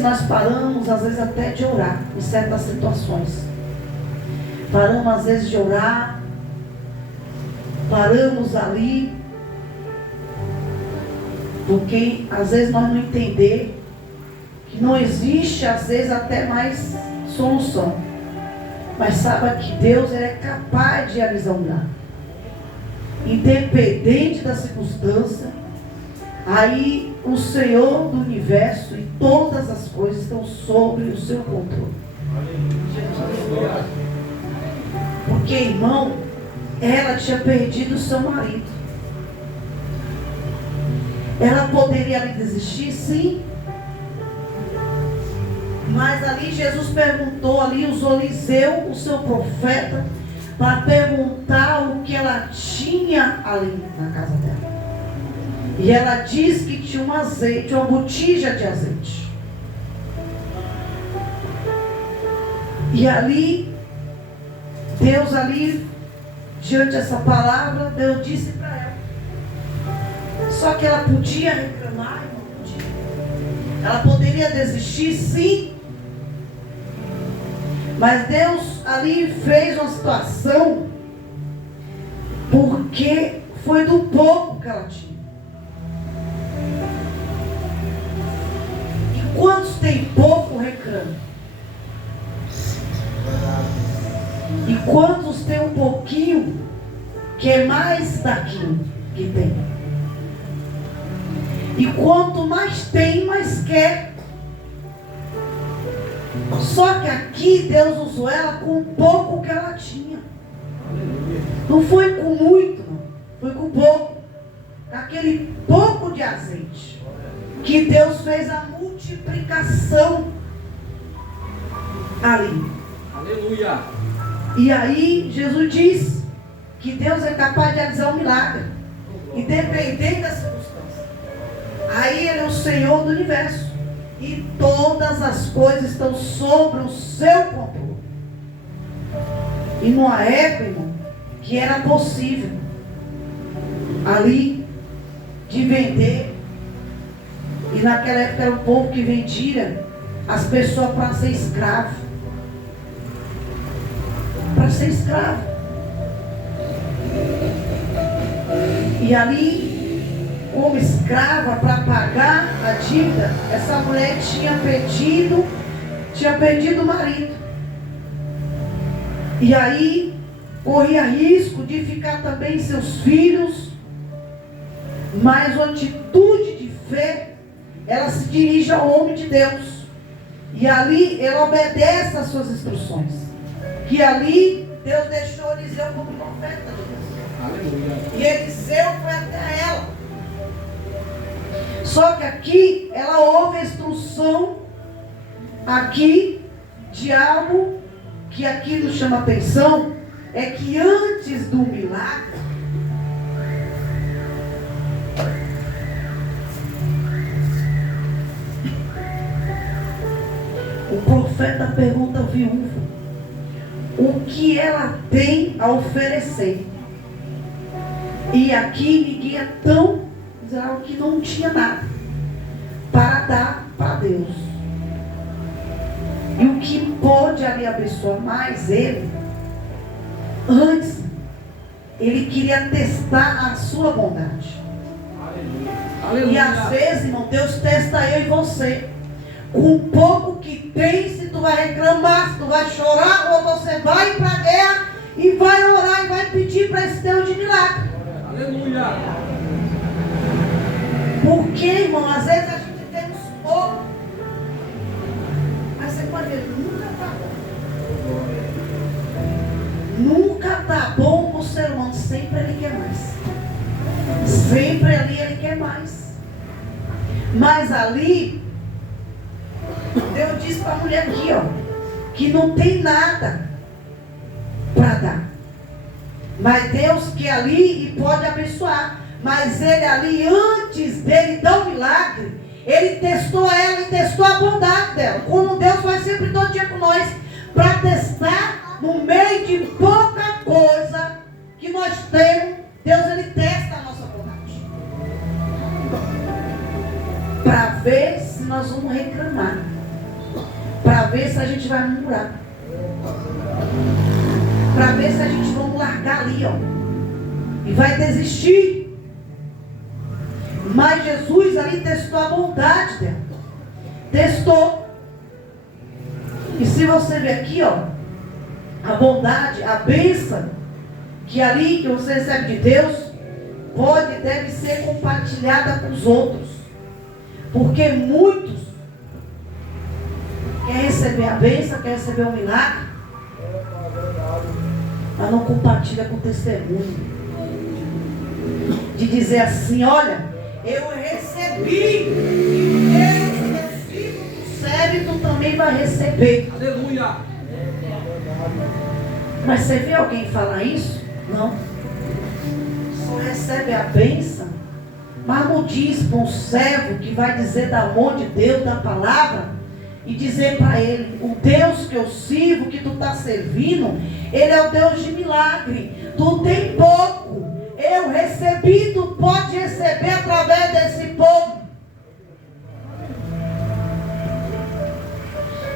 Nós paramos, às vezes, até de orar em certas situações. Paramos, às vezes, de orar. Paramos ali. Porque, às vezes, nós não entendemos que não existe, às vezes, até mais solução. Mas saiba que Deus é capaz de realizar um milagre. Independente da circunstância, aí o Senhor do universo e todas as coisas estão sobre o seu controle. Porque, irmão, ela tinha perdido o seu marido. Ela poderia ali desistir, sim. Mas ali Jesus perguntou, ali usou Eliseu, o seu profeta, para perguntar o que ela tinha ali na casa dela. E ela disse que tinha um azeite, uma botija de azeite. E ali, Deus ali, diante dessa palavra, Deus disse para ela. Só que ela podia reclamar, não podia. Ela poderia desistir, sim. Mas Deus ali fez uma situação, porque foi do pouco que ela tinha. E quantos tem pouco reclamam? E quantos tem um pouquinho, que é mais daquilo que tem? E quanto mais tem, mais quer. Só que aqui Deus usou ela com pouco que ela tinha. Não foi com muito, não. Foi com pouco. Aquele pouco de azeite. Que Deus fez a multiplicação ali. Aleluia. E aí Jesus diz que Deus é capaz de realizar um milagre. Independente da circunstância. Aí Ele é o Senhor do universo. E todas as coisas estão sobre o seu controle. E numa época, irmão, que era possível ali de vender. E naquela época era o povo que vendia as pessoas para ser escravo. Para ser escravo. E ali, como escrava, para pagar a dívida, essa mulher tinha perdido o marido. E aí corria risco de ficar também seus filhos. Mas uma atitude de fé, ela se dirige ao homem de Deus. E ali ela obedece às suas instruções. Que ali Deus deixou Eliseu como profeta de Deus. Aleluia. E Eliseu foi até ela. Só que aqui ela ouve a instrução aqui de algo que aqui nos chama atenção, é que antes do milagre, o profeta pergunta à viúva o que ela tem a oferecer. E aqui ninguém é tão algo que não tinha nada para dar para Deus. E o que pode ali abençoar mais ele, antes, ele queria testar a sua bondade. Aleluia. E às vezes, irmão, Deus testa eu e você. Com o pouco que tem, se tu vai reclamar, se tu vai chorar, ou você vai para a guerra e vai orar e vai pedir para esse Deus de milagre. Aleluia. Porque, irmão, às vezes a gente tem uns poucos. Mas você pode ver, nunca está bom. Nunca está bom para o ser humano. Sempre ele quer mais. Sempre ali ele quer mais. Mas ali, Deus disse para a mulher aqui, ó, que não tem nada para dar. Mas Deus quer ali e pode abençoar. Mas ele ali, antes dele dar o milagre, ele testou ela e testou a bondade dela. Como Deus faz sempre todo dia com nós. Para testar no meio de pouca coisa que nós temos. Deus, ele testa a nossa bondade. Para ver se nós vamos reclamar. para ver se a gente vai murmurar. Para ver se a gente vai largar ali, ó. E vai desistir. Mas Jesus ali testou a bondade dela. Testou. E se você ver aqui, ó, a bondade, a bênção que ali que você recebe de Deus, pode e deve ser compartilhada com os outros. Porque muitos querem receber a bênção, querem receber o milagre, mas não compartilha com testemunho. De dizer assim, olha, eu recebi, e Deus, meu filho, tu recebe, tu também vai receber. Aleluia. Mas você vê alguém falar isso? Não. Só recebe a bênção, mas não diz para um servo que vai dizer da mão de Deus, da palavra, e dizer para ele, o Deus que eu sirvo, que tu está servindo, ele é o Deus de milagre. Tu tem pouco, eu recebi, tu pode receber através desse povo.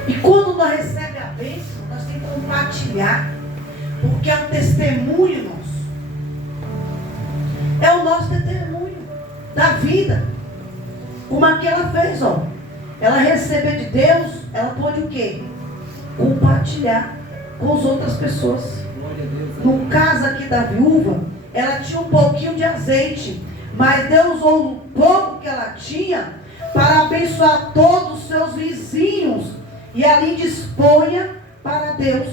E quando nós recebemos a bênção, nós temos que compartilhar, porque é um testemunho nosso. É o nosso testemunho da vida. Como aquela fez, ó. Ela recebeu de Deus, ela pode o quê? Compartilhar com as outras pessoas. No caso aqui da viúva, ela tinha um pouquinho de azeite, mas Deus usou o pouco que ela tinha para abençoar todos os seus vizinhos. E ali disponha para Deus.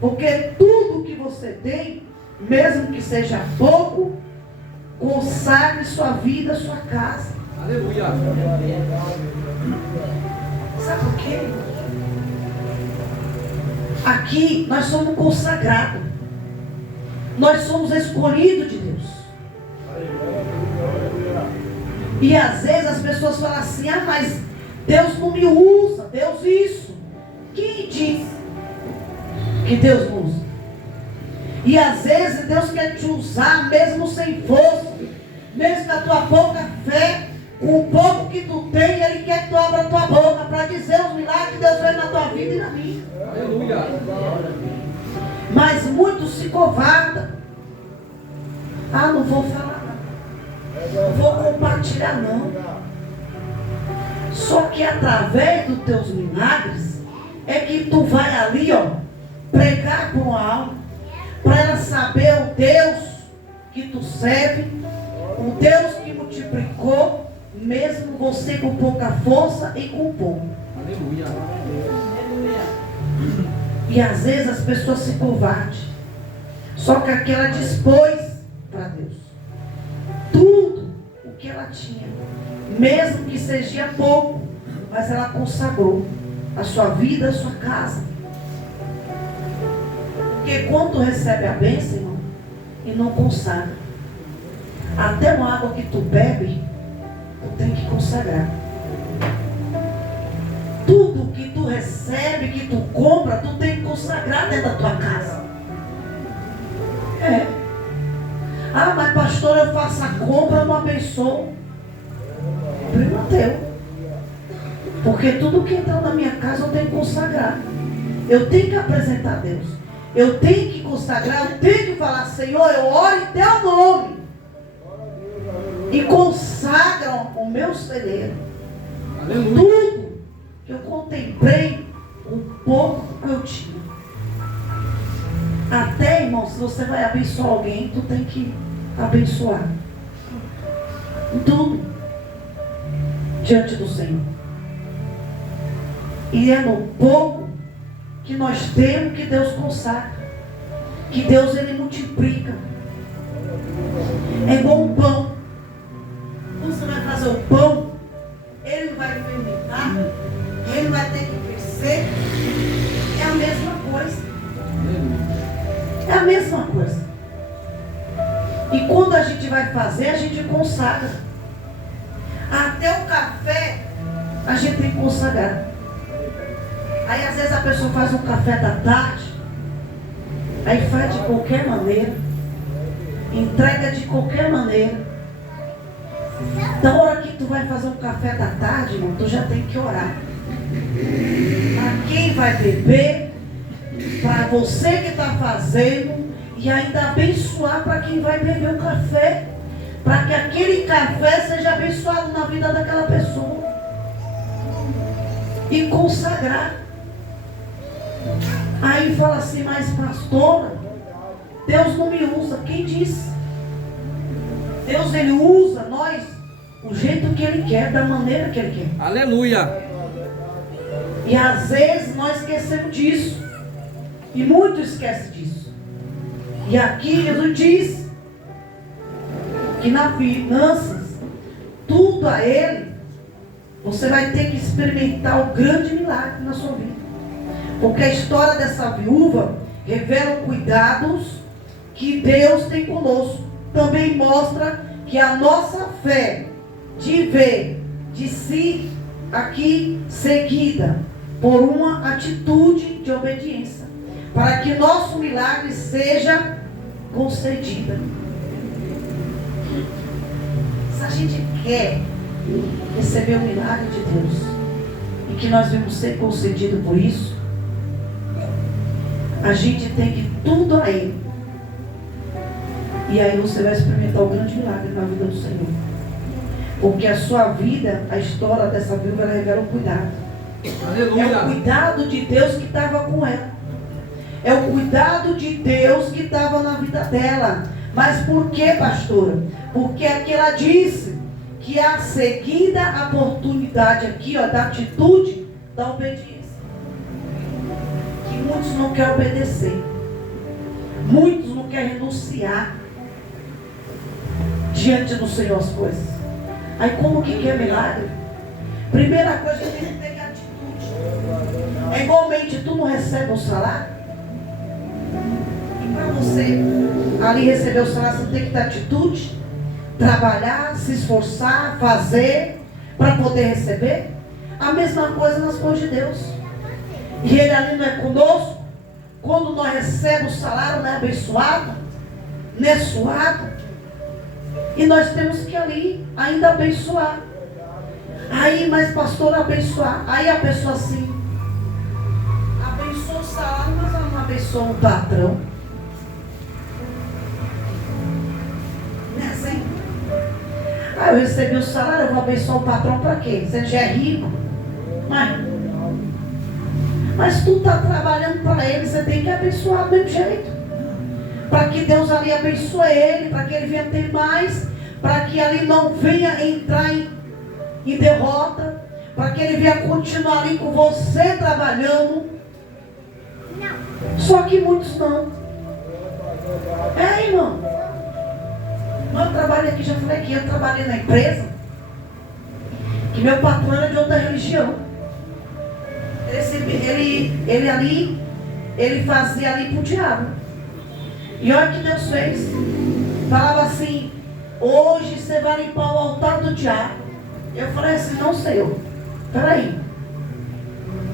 Porque tudo que você tem, mesmo que seja pouco, consagre sua vida, sua casa. Aleluia. Sabe por quê? Aqui nós somos consagrados. Nós somos escolhidos de Deus. E às vezes as pessoas falam assim, ah, mas Deus não me usa, Deus isso. Quem diz que Deus não usa? E às vezes Deus quer te usar mesmo sem força, mesmo com a tua pouca fé, com o pouco que tu tem, Ele quer que tu abra a tua boca para dizer os milagres que Deus fez na tua vida e na minha. Aleluia. Mas muitos se covardam. Ah, não vou falar não. Não vou compartilhar não. Só que através dos teus milagres é que tu vai ali, ó, pregar com a alma, para ela saber o Deus que tu serve, o Deus que multiplicou, mesmo você com pouca força e com pouco. Aleluia. E às vezes as pessoas se covardam. Só que aquela dispôs para Deus tudo o que ela tinha, mesmo que seja pouco, mas ela consagrou a sua vida, a sua casa. Porque quando tu recebe a bênção, irmão, e não consagra, até uma água que tu bebe, tu tem que consagrar. Tudo que tu recebe, que tu compra, tu tem que consagrar dentro da tua casa. É. Ah, mas pastor, eu faço a compra, eu não abençoo. Problema teu. Porque tudo que entra na minha casa eu tenho que consagrar. Eu tenho que apresentar a Deus. Eu tenho que consagrar, eu tenho que falar, Senhor, eu oro em teu nome. E consagram o meu celeiro. Aleluia. Tudo que eu contemplei, o pouco que eu tinha. Até, irmão, se você vai abençoar alguém, tu tem que abençoar. Tudo. Diante do Senhor. E é no pouco que nós temos que Deus consagra. Que Deus, Ele multiplica. É igual um pão. Quando você vai fazer o pão, ele não vai fermentar, ele vai ter que crescer. É a mesma coisa. É a mesma coisa. E quando a gente vai fazer, a gente consagra. Até o café, a gente tem que consagrar. Aí às vezes a pessoa faz um café da tarde, aí faz de qualquer maneira, entrega de qualquer maneira. Da hora que tu vai fazer um café da tarde, irmão, tu já tem que orar. vai beber, para você que está fazendo, e ainda abençoar para quem vai beber o café, para que aquele café seja abençoado na vida daquela pessoa, e consagrar. Aí fala assim, mas pastora, Deus não me usa. Quem disse? Deus, Ele usa nós o jeito que Ele quer, da maneira que Ele quer. Aleluia. E às vezes nós esquecemos disso. E muitos esquecem disso. E aqui Jesus diz que nas finanças, tudo a Ele, você vai ter que experimentar o grande milagre na sua vida. Porque a história dessa viúva revela cuidados que Deus tem conosco. Também mostra que a nossa fé de ver de si aqui seguida por uma atitude de obediência, para que nosso milagre seja concedido. Se a gente quer receber o milagre de Deus e que nós vamos ser concedidos por isso, a gente tem que tudo a Ele. E aí você vai experimentar o grande milagre na vida do Senhor. Porque a sua vida, a história dessa viúva, ela revela o cuidado. Aleluia. É o cuidado de Deus que estava com ela. É o cuidado de Deus que estava na vida dela. Mas por que, pastora? Porque aqui ela disse que a seguida oportunidade aqui, ó, da atitude da obediência. Que muitos não querem obedecer. Muitos não querem renunciar diante do Senhor as coisas. Aí como que quer milagre? Primeira coisa, tem que ter atitude. É igualmente, tu não recebe um salário? E para você ali receber o salário, você tem que ter atitude, trabalhar, se esforçar, fazer, para poder receber. A mesma coisa nas coisas de Deus. E Ele ali não é conosco. Quando nós recebemos o salário, não é abençoado, não é suado. E nós temos que ali ainda abençoar. Aí, mas pastor, abençoar. Aí a pessoa assim, abençoa o salário, mas ela não abençoa o patrão. Não é assim? Aí eu recebi o salário, eu vou abençoar o patrão para quê? Você já é rico? Mas tu está trabalhando para ele, você tem que abençoar do mesmo jeito. Para que Deus ali abençoe ele, para que ele venha ter mais, para que ali não venha entrar em derrota, para que ele venha continuar ali com você trabalhando. Só que muitos não. É, irmão. Eu trabalhei aqui, já falei aqui, eu trabalhei na empresa, que meu patrão era de outra religião. Ele fazia ali pro diabo. E olha o que Deus fez. Falava assim, hoje você vai limpar o altar do diabo. Eu falei assim, não, Senhor, peraí,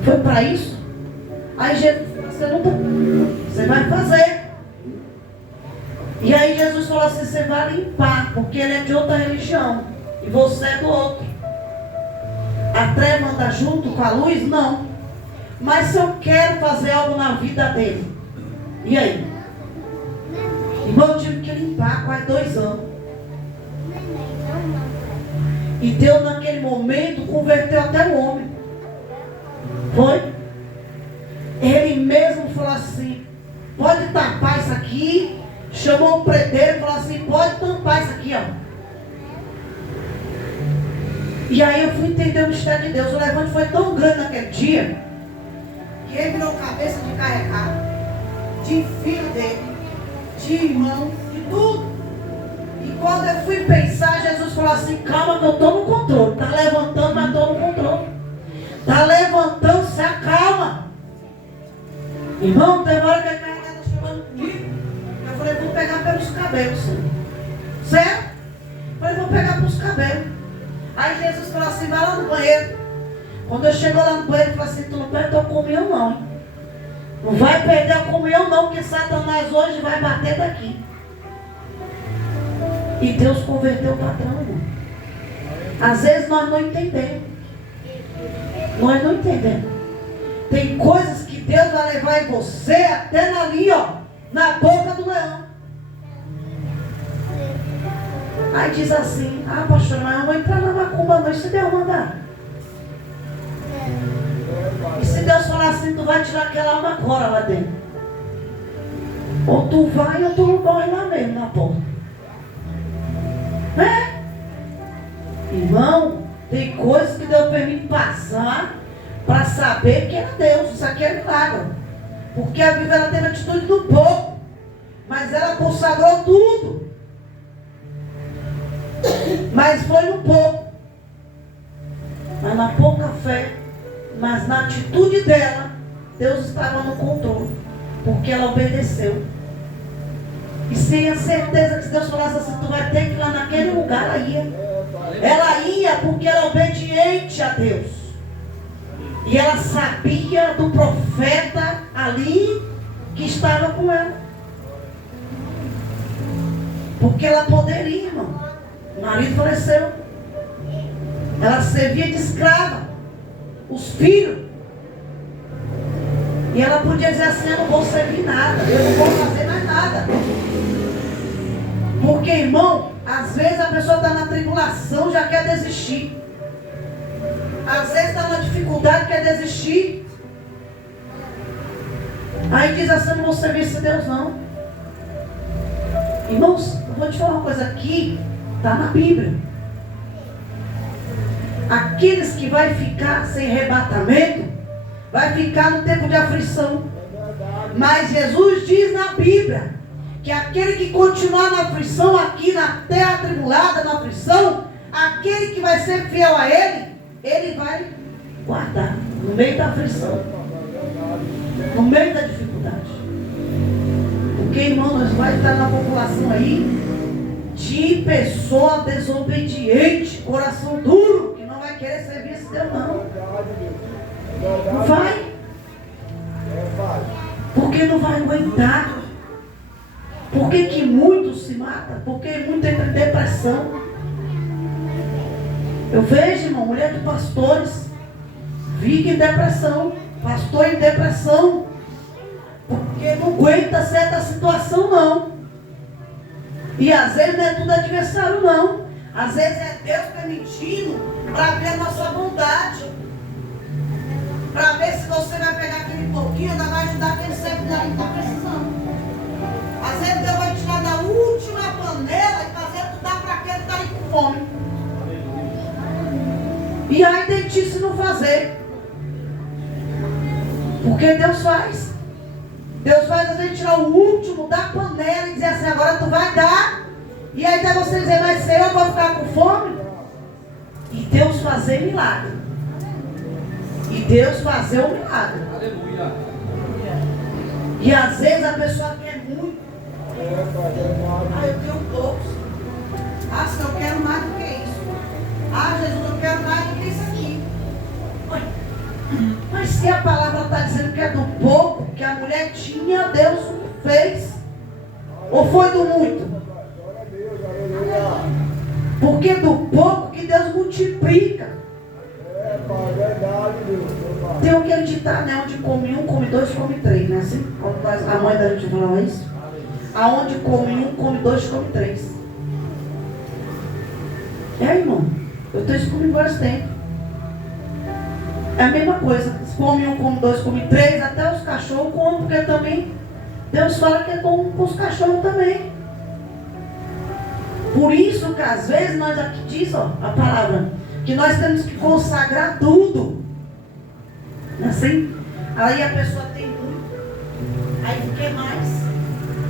foi para isso? Aí Jesus falou assim, você vai fazer. E aí Jesus falou assim, você vai limpar, porque ele é de outra religião e você é do outro. A treva anda junto com a luz? Não. Mas se eu quero fazer algo na vida dele, e aí? Irmão, eu tive que limpar quase 2 anos. E Deus naquele momento converteu até o homem. Foi? Ele mesmo falou assim, pode tampar isso aqui. Chamou o preteiro e falou assim, pode tampar isso aqui, ó. E aí eu fui entender o mistério de Deus. O levante foi tão grande naquele dia, que ele virou cabeça de carregado, de filho dele, de irmão, de tudo. E quando eu fui pensar, Jesus falou assim, calma que eu estou no controle. Está levantando, mas estou no controle. Está levantando, se acalma. Irmão, tem hora que a carregada está chegando comigo. Eu falei, vou pegar pelos cabelos, Senhor. Certo? Eu falei, vou pegar pelos cabelos. Aí Jesus falou assim, vai lá no banheiro. Quando eu chego lá no banheiro, ele falou assim, tu não perde a comunhão não, hein? Não vai perder a comunhão não, porque Satanás hoje vai bater daqui. E Deus converteu o patrão, irmão. Às vezes nós não entendemos. Nós não entendemos. Tem coisas que Deus vai levar em você até ali, ó, na boca do leão. Aí diz assim: ah, pastor, mas eu não vou entrar na macumba não, e se Deus mandar? E se Deus falar assim, tu vai tirar aquela alma agora lá dentro? Ou tu vai ou tu morre lá mesmo na porta. Né? Irmão, tem coisas que Deus permite passar para saber que era Deus. Isso aqui é milagre. Porque a Bíblia ela teve atitude do pouco, mas ela consagrou tudo. Mas foi no pouco. Mas na pouca fé, mas na atitude dela, Deus estava no controle. Porque ela obedeceu. E sem a certeza que se Deus falasse assim, tu vai ter que ir lá naquele lugar, ela ia. Ela ia porque era obediente a Deus. E ela sabia do profeta ali que estava com ela. Porque ela poderia, irmão. O marido faleceu. Ela servia de escrava. Os filhos. E ela podia dizer assim: eu não vou servir nada, eu não vou fazer mais nada. Porque, irmão, às vezes a pessoa está na tribulação, já quer desistir. Às vezes está na dificuldade, quer desistir. Aí diz assim: eu não vou servir esse Deus não. Irmãos, eu vou te falar uma coisa aqui, está na Bíblia. Aqueles que vai ficar sem arrebatamento, vai ficar no tempo de aflição. Mas Jesus diz na Bíblia que aquele que continuar na aflição, aqui na terra atribulada, na aflição, aquele que vai ser fiel a Ele, Ele vai guardar no meio da aflição, no meio da dificuldade. Porque, irmão, nós vai estar na população aí de pessoa desobediente, coração duro, que não vai querer servir esse Deus não. Não vai. Porque não vai aguentar. Por que muitos se matam? Porque muitos entram em depressão. Eu vejo, irmão, mulher de pastores fica em depressão. Pastor em depressão. Porque não aguenta certa situação não. E às vezes não é tudo adversário não. Às vezes é Deus permitindo para ver a nossa bondade. Para ver se você vai pegar aquele pouquinho, ainda vai ajudar aquele servo que está precisando. Às vezes Deus vai tirar da última panela e fazer tu dar para aquele que está ali com fome. E aí de ti se não fazer. Porque Deus faz. Deus faz às vezes tirar o último da panela e dizer assim: agora tu vai dar. E aí até você dizer: mas Senhor, eu vou ficar com fome. E Deus fazer milagre. E Deus fazer o milagre. Aleluia. E às vezes a pessoa quer muito. Ah, eu tenho poucos. Ah, se eu quero mais do que isso. Ah, Jesus, eu quero mais do que isso aqui. Mas se a palavra está dizendo que é do pouco que a mulher tinha, Deus fez. Ou foi do muito? Porque do pouco que Deus multiplica. Tem aquele ditado, né? Onde come um, come dois, come três, né? Assim, a mãe da gente falava isso. Aonde come um, come dois, come três. É, irmão. Eu tenho isso comigo vários tempos. É a mesma coisa. Se come um, come dois, come três, até os cachorros comem, porque também Deus fala que é com os cachorros também. Por isso que às vezes nós aqui diz, ó, a palavra, que nós temos que consagrar tudo. Assim? Aí a pessoa tem muito. Aí quer mais.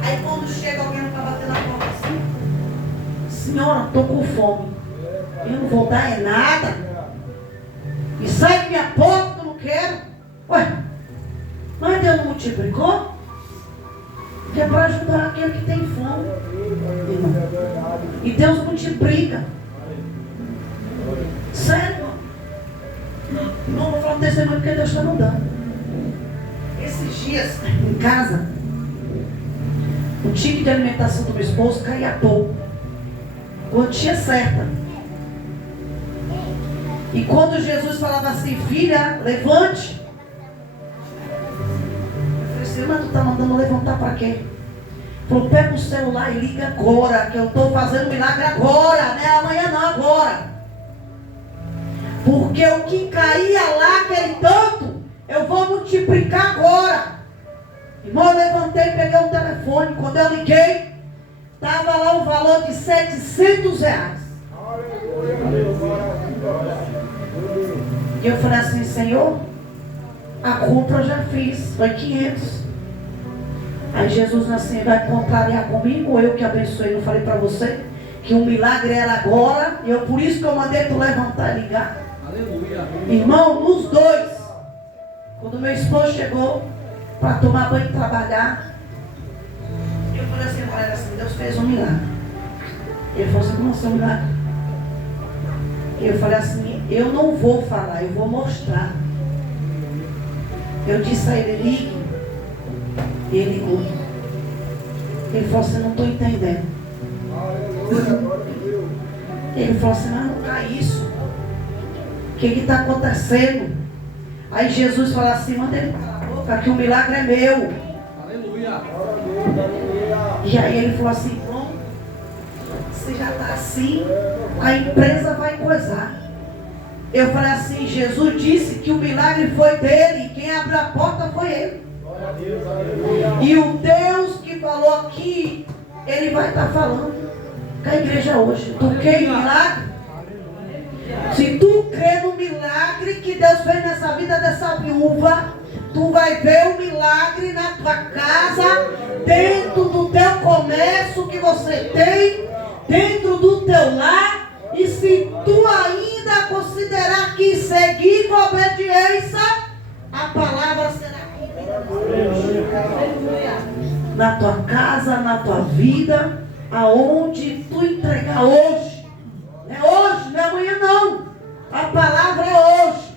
Aí quando chega alguém para bater na porta assim: senhora, estou com fome. Eu não vou dar é nada. E sai da minha porta, eu não quero. Ué, mas Deus não multiplicou? Que é para ajudar aquele que tem fome. Irmão. E Deus multiplica. Sério? Não vou falar um testemunho porque Deus está mandando. Esses dias, em casa, o tipo de alimentação do meu esposo caía pouco. Quantia certa. E quando Jesus falava assim: filha, levante. assim, mas tu tá mandando levantar para quê? Falou, pega o celular e liga agora, que eu estou fazendo milagre agora, não é amanhã não, agora. Porque o que caía lá, aquele tanto, eu vou multiplicar agora. Irmão, eu levantei, peguei o telefone, quando eu liguei, estava lá o valor de R$700. E eu falei assim, Senhor, a compra eu já fiz, foi 500. Aí Jesus assim, vai contrariar comigo, eu que abençoei, não falei para você, que o milagre era agora, e eu por isso que eu mandei tu levantar e ligar. Aleluia. Irmão, nos dois, quando meu esposo chegou para tomar banho e trabalhar, eu falei assim, olha assim, Deus fez um milagre. Ele falou assim, como assim um milagre? Eu falei assim, eu não vou falar, eu vou mostrar. Eu disse a ele, ligue. Ele ligou. Ele falou assim, não estou entendendo. Ele falou assim, mas não cai isso. O que está acontecendo? Aí Jesus falou assim, manda ele calar a boca, que o milagre é meu. Aleluia. E aí ele falou assim, bom, você já está assim, a empresa vai coisar. Eu falei assim, Jesus disse que o milagre foi dele, e quem abriu a porta foi ele. E o Deus que falou aqui, ele vai estar falando com a igreja hoje. Tu crê em milagre? Se tu crê no milagre que Deus fez nessa vida dessa viúva, tu vai ver o milagre na tua casa, dentro do teu comércio que você tem, dentro do teu lar. E se tu ainda considerar que seguir com obediência, a palavra será na tua casa, na tua vida, aonde tu entregar hoje. É hoje, não é amanhã não. A palavra é hoje.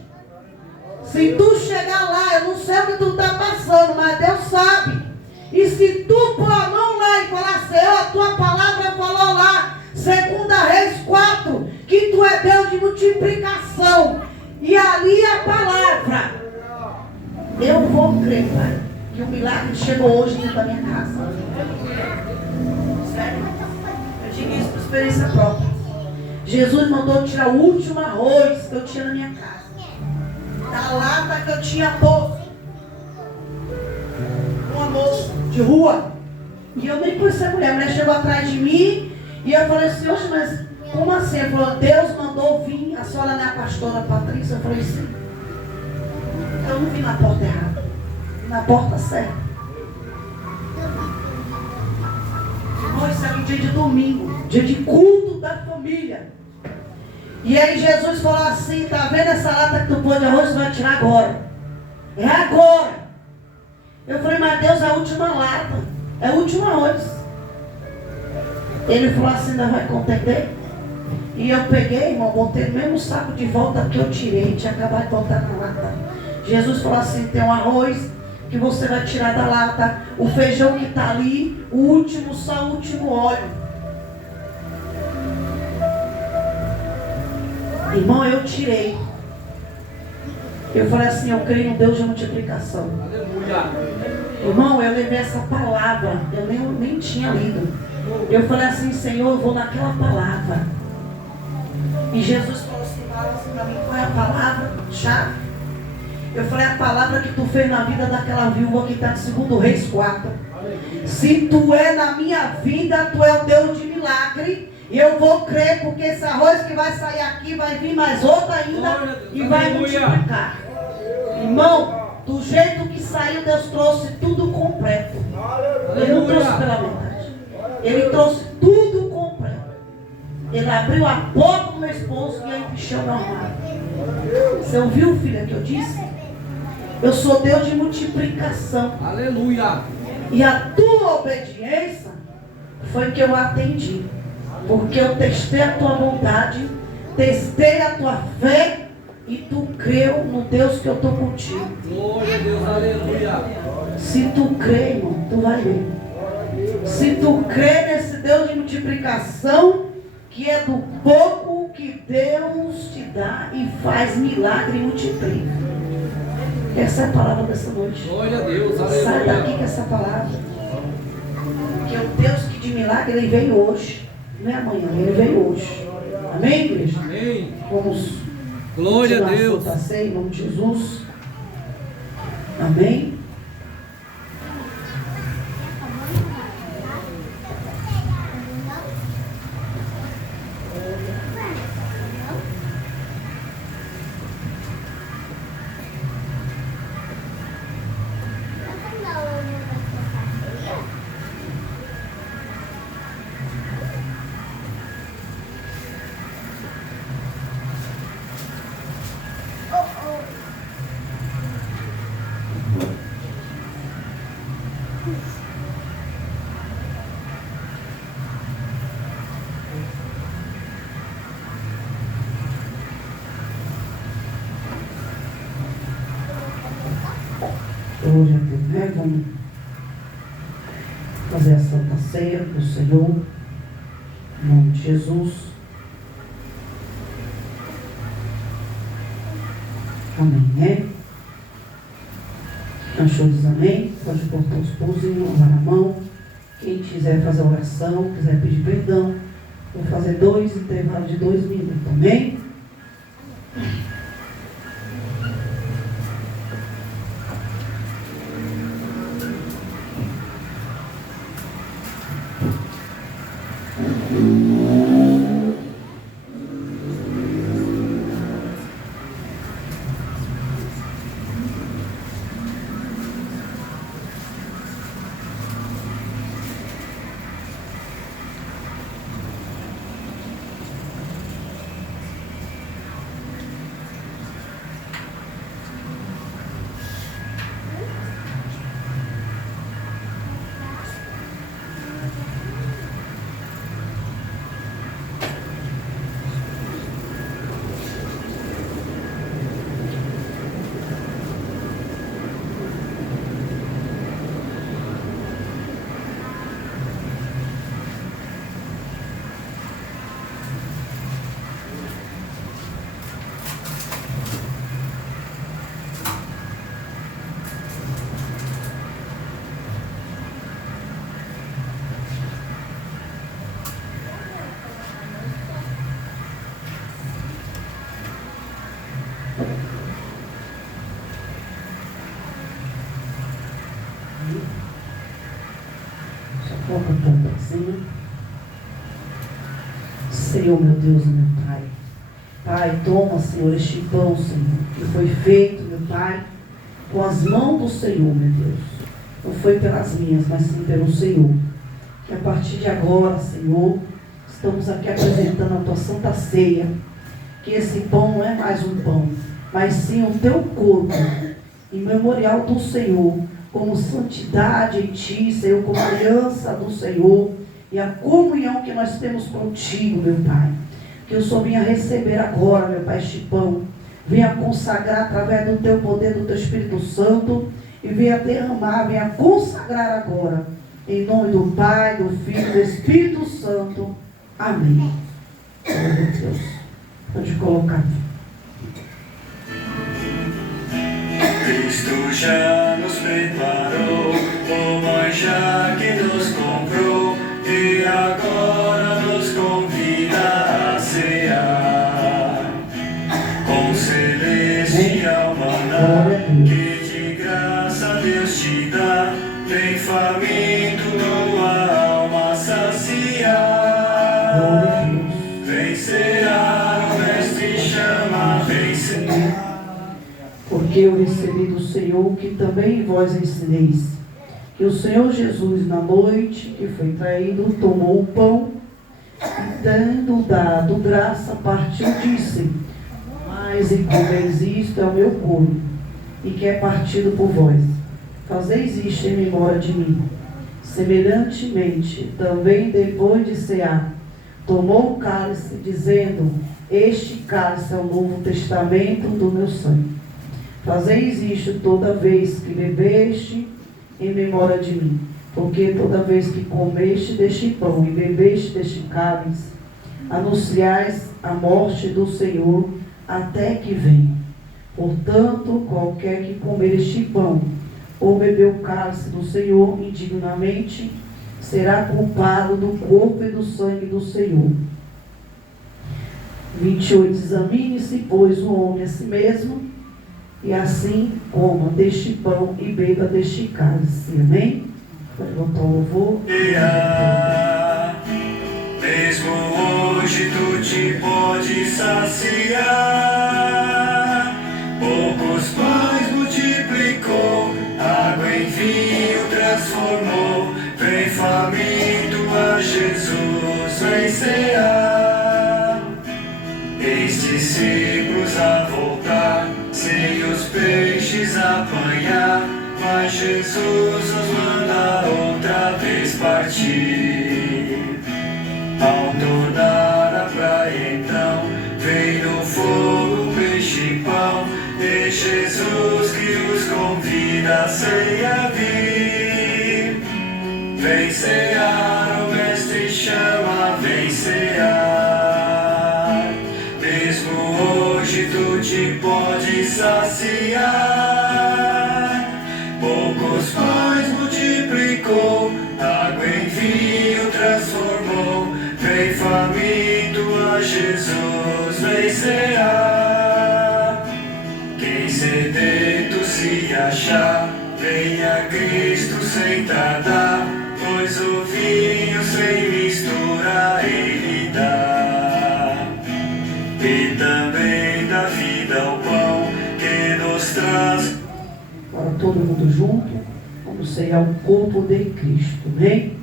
Se tu chegar lá, eu não sei o que tu está passando, mas Deus sabe. E se tu pôr a mão lá e falar, Senhor, a tua palavra falou lá, 2 Reis 4, que tu é Deus de multiplicação. E ali a palavra. Eu vou crer, Pai, que o milagre chegou hoje dentro da minha casa. Sério? Eu digo isso por experiência própria. Jesus mandou tirar o último arroz que eu tinha na minha casa. Da lata que eu tinha posto. Uma moça de rua. E eu nem conheci a mulher. A mulher chegou atrás de mim. E eu falei assim, oxe, mas como assim? Ele falou, Deus mandou vir. A senhora não é a pastora Patrícia? Eu falei, sim. Eu não vim na porta errada, vim na porta certa. Irmão, isso era um dia de domingo, dia de culto da família. E aí Jesus falou assim, tá vendo essa lata que tu pôs de arroz? Tu vai tirar agora. É agora. Eu falei, mas Deus, é a última lata, é o último arroz. Ele falou assim, ainda vai contender? E eu peguei, irmão, botei no mesmo saco de volta que eu tirei, tinha acabado de botar na lata. Jesus falou assim, tem um arroz que você vai tirar da lata, o feijão que está ali, o último, só o último óleo. Irmão, eu tirei. Eu falei assim, eu creio no Deus de multiplicação. Aleluia. Irmão, eu levei essa palavra, eu nem tinha lido. Eu falei assim, Senhor, eu vou naquela palavra. E Jesus falou assim, fala assim para mim, qual é a palavra-chave? Eu falei, a palavra que tu fez na vida daquela viúva que está no 2 Reis 4. Se tu é na minha vida, tu é o Deus de milagre. E eu vou crer, porque esse arroz que vai sair aqui, vai vir mais outro ainda e vai multiplicar. Irmão, do jeito que saiu, Deus trouxe tudo completo. Ele não trouxe pela metade. Ele trouxe tudo completo. Ele abriu a porta do meu esposo e aí encheu meu armário. Você ouviu, filha, que eu disse? Eu sou Deus de multiplicação. Aleluia. E a tua obediência foi que eu atendi. Porque eu testei a tua vontade, testei a tua fé e tu creu no Deus que eu estou contigo. Glória a Deus, aleluia. Se tu crê, irmão, tu vai ver. Se tu crê nesse Deus de multiplicação, que é do pouco que Deus te dá e faz milagre e multiplica. Essa é a palavra dessa noite. Glória a Deus, aleluia. Sai daqui com essa palavra. Porque o Deus que de milagre, ele veio hoje. Não é amanhã, ele veio hoje. Amém, igreja? Amém. Vamos. Glória a Deus. Santa Ceia, em nome de Jesus. Amém. Glória a Deus, né? Vamos fazer a Santa Ceia do Senhor, em nome de Jesus. Amém, né? Achou diz amém? Pode botar os pulzinhos, lavar a mão. Quem quiser fazer oração, quiser pedir perdão, vou fazer 2 intervalos de 2 minutos, amém? Coloca a tampa assim. Senhor, meu Deus e meu Pai. Pai, toma, Senhor, este pão, Senhor, que foi feito, meu Pai, com as mãos do Senhor, meu Deus. Não foi pelas minhas, mas sim pelo Senhor. Que a partir de agora, Senhor, estamos aqui apresentando a tua Santa Ceia. Que esse pão não é mais um pão, mas sim o teu corpo, em memorial do Senhor, como santidade em ti, Senhor, como aliança do Senhor, e a comunhão que nós temos contigo, meu Pai. Que o Senhor venha receber agora, meu Pai, este pão, venha consagrar através do teu poder, do teu Espírito Santo, e venha derramar, venha consagrar agora, em nome do Pai, do Filho e do Espírito Santo. Amém. Glória a Deus. Pode colocar. Cristo já nos preparou o manjar que nos comprou e agora nos convida a cear com celestial maná que de graça Deus te dá. Vem faminto tua alma saciar, vem cear, o mestre chama, vem cear. Porque eu recebi do Senhor que também vós ensineis. Que o Senhor Jesus, na noite que foi traído, tomou o pão e, tendo dado graça, partiu e disse: mas e comeis isto, é o meu corpo, e que é partido por vós. Fazeis isto em memória de mim. Semelhantemente, também depois de cear, tomou o cálice, dizendo: este cálice é o novo testamento do meu sangue. Fazeis isto toda vez que bebeste em memória de mim. Porque toda vez que comeste deste pão e bebeste deste cálice, anunciais a morte do Senhor até que venha. Portanto, qualquer que comer este pão ou beber o cálice do Senhor indignamente, será culpado do corpo e do sangue do Senhor. 28. Examine-se, pois, o homem a si mesmo, e assim coma deste pão e beba deste cálice. Amém? Pode voltar o louvor. Mesmo hoje tu te podes saciar. Poucos pães multiplicou, água em vinho transformou. Vem faminto a Jesus, vem cear. Eis discípulos a voltar, sem os peixes apanhar, mas Jesus nos manda outra vez partir. Ao tornar a praia então, vem no fogo peixe e pão, e Jesus que os convida a ceia vir. Vem cear, o mestre chama, vem cear. Mesmo hoje tu te podes saciar. Poucos pães multiplicou, água em vinho transformou. Vem faminto a Jesus, vem cear. Quem sedento se achar, venha a Cristo sem tardar, pois o vinho sem mistura Ele dá. E também dá vida ao pão que nos traz. Agora todo mundo junto, vamos ceiar o corpo de Cristo, amém?